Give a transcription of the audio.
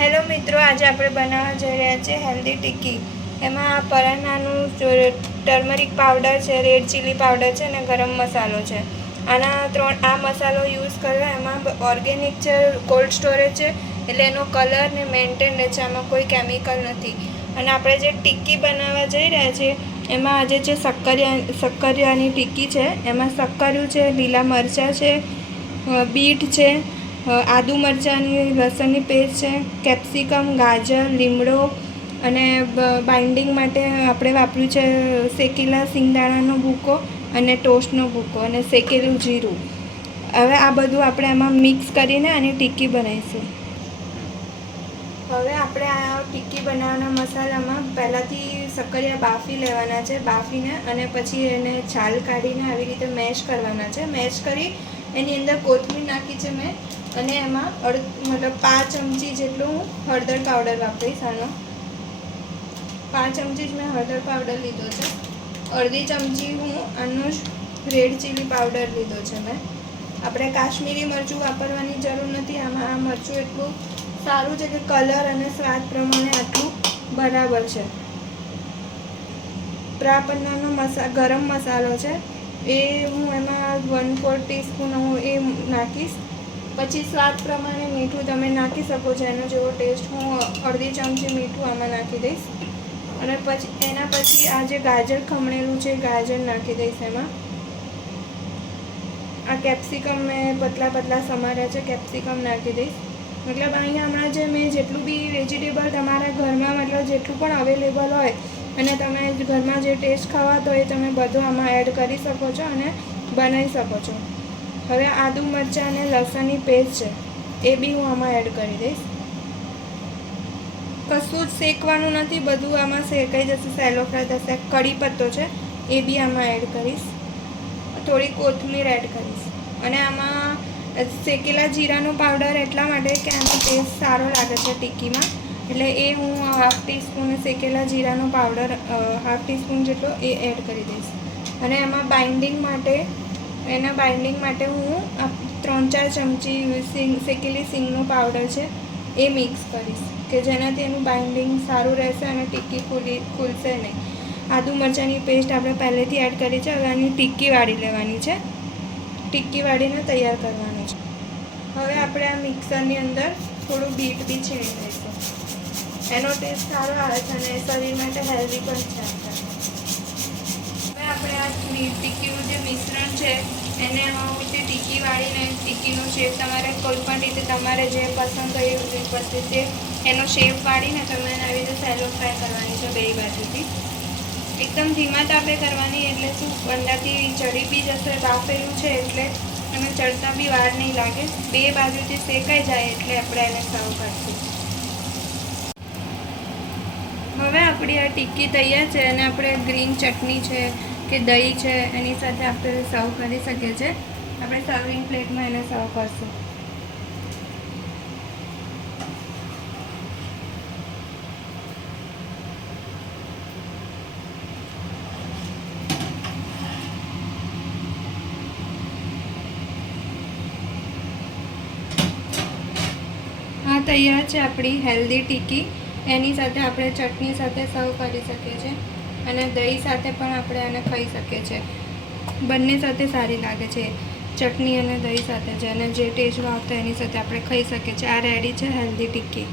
Hello મિત્રો, આજે આપણે બનાવવા જઈ રહ્યા છીએ હેલ્ધી ટિક્કી. એમાં પરાનાનું ટર્મરિક પાવડર છે, રેડ ચીલી પાવડર છે અને ગરમ મસાલો છે. આના ત્રણ, આ મસાલો યુઝ કરવા એમાં ઓર્ગેનિક છે, કોલ્ડ સ્ટોરેજ છે, એટલે એનો કલર ને મેન્ટેન રહે છે, આમાં કોઈ કેમિકલ નથી. અને આપણે જે ટિક્કી બનાવવા જઈ રહ્યા છીએ, એમાં આજે જે શક્કરિયા, શક્કરિયાની ટિક્કી છે, એમાં શક્કરિયું છે, લીલા મરચાં છે બીટ છે આદુ મરચાંની, લસણની પેસ્ટ છે, કેપ્સિકમ, ગાજર, લીમડો અને બાઇન્ડિંગ માટે આપણે વાપર્યું છે શેકેલા સિંગદાણાનો ભૂકો અને ટોસ્ટનો ભૂકો અને શેકેલું જીરું. હવે આ બધું આપણે એમાં મિક્સ કરીને આની ટિક્કી બનાવીશું. હવે આપણે આ ટિક્કી બનાવવાના મસાલામાં પહેલાંથી સક્કરિયા બાફી લેવાના છે, બાફીને અને પછી એને છાલ કાઢીને આવી રીતે મેશ કરવાના છે. મેશ કરી એની અંદર કોથમીર નાખી છે મેં અને એમાં અડ, મતલબ પાંચ ચમચી જેટલું હું હળદર પાવડર વાપરીશ આનો પાંચ ચમચી જ મેં હળદર પાવડર લીધો છે. અડધી ચમચી હું આનો રેડ ચીલી પાવડર લીધો છે મેં. આપણે કાશ્મીરી મરચું વાપરવાની જરૂર નથી, આમાં આ મરચું એટલું સારું છે કે કલર અને સ્વાદ પ્રમાણે આટલું બરાબર છે. પ્રાપન્નાનો મસા, ગરમ મસાલો છે. એ હું એમાં વન ફોર ટીસ્પૂન હું એ નાખીશ. પછી સ્વાદ પ્રમાણે મીઠું તમે નાખી શકો છો. એનો જેવો ટેસ્ટ હું અડધી ચમચી મીઠું આમાં નાખી દઈશ. અને પછી એના પછી આ જે ગાજર ખમણેલું છે ગાજર નાખી દઈશ એમાં. આ કેપ્સિકમ મેં પતલા પતલા સમાર્યા છે કેપ્સિકમ નાખી દઈશ. મતલબ અહીંયા હમણાં જે મેં જેટલું બી વેજીટેબલ તમારા ઘરમાં મતલબ જેટલું પણ અવેલેબલ હોય અને તમે ઘરમાં જે ટેસ્ટ ખાવાતો એ તમે બધું આમાં એડ કરી શકો છો અને બનાવી શકો છો. હવે આદુ મરચાં અને લસણની પેસ્ટ છે, એ બી હું આમાં એડ કરી દઈશ. કશું જ શેકવાનું નથી, બધું આમાં શેકાઈ જશે સેલો ફ્રાય થશે, કઢી પત્તો છે, એ બી આમાં એડ કરીશ. થોડી કોથમીર એડ કરીશ. અને આમાં શેકેલા જીરાનો પાવડર એટલા માટે કે આનો ટેસ્ટ સારો લાગે છે ટિક્કીમાં એટલે એ હું હાફ ટીસ્પૂન શેકેલા જીરાનો પાવડર હાફ ટીસ્પૂન જેટલો એ એડ કરી દઈશ. અને એમાં બાઇન્ડિંગ માટે, એના બાઇન્ડિંગ માટે હું ત્રણ ચાર ચમચી સિંગ, શેકેલી સિંગનો પાવડર છે એ મિક્સ કરીશ, કે જેનાથી એનું બાઇન્ડિંગ સારું રહેશે અને ટિક્કી ખુલી, ખુલશે નહીં. આદુ મરચાંની પેસ્ટ આપણે પહેલેથી એડ કરી છે, હવે આની ટિક્કી વાળી લેવાની છે. ટિક્કી વાળીને તૈયાર કરવાની છે. હવે આપણે આ મિક્સરની અંદર થોડું બીટ બી છીણી દઈશું એનો ટેસ્ટ સારો આવે છે અને શરીર માટે હેલ્ધી પણ છે હવે આપણે આ ટીકીનું જે મિશ્રણ છે, એને આવી રીતે ટીકી વાળીને ટિક્કીનો શેપ તમારે કોઈ પણ રીતે તમારે જે પસંદ કર્યું હોય પછી તે એનો શેપ વાળીને તમે એના રીતે સેલો ફ્રાય કરવાની છે બે બાજુથી. એકદમ ધીમા તાપે કરવાની એટલે શું? અંદાથી ચડી બી જશે બાફેલું છે એટલે અને ચડતા બી વાર નહીં લાગે. બે બાજુથી શેકાઈ જાય એટલે આપણે એને સર્વ કરીશું. હવે આપણી આ ટિક્કી તૈયાર છે અને આપણે ગ્રીન ચટણી છે કે દહીં છે, એની સાથે આપણે સર્વ કરી શકીએ છીએ. આપણે સર્વિંગ પ્લેટમાં એને સર્વ કરશું. તૈયાર છે આપણી હેલ્ધી ટિક્કી એની સાથે આપણે ચટણી સાથે સર્વ કરી શકીએ છીએ અને દહીં સાથે પણ આપણે આને ખાઈ શકીએ છીએ. બંને સાથે સારી લાગે છે. ચટણી અને દહીં સાથે જેને જે ટેસ્ટમાં આવતો એની સાથે આપણે ખાઈ શકીએ છીએ. આ રેડી છે હેલ્ધી ટિક્કી.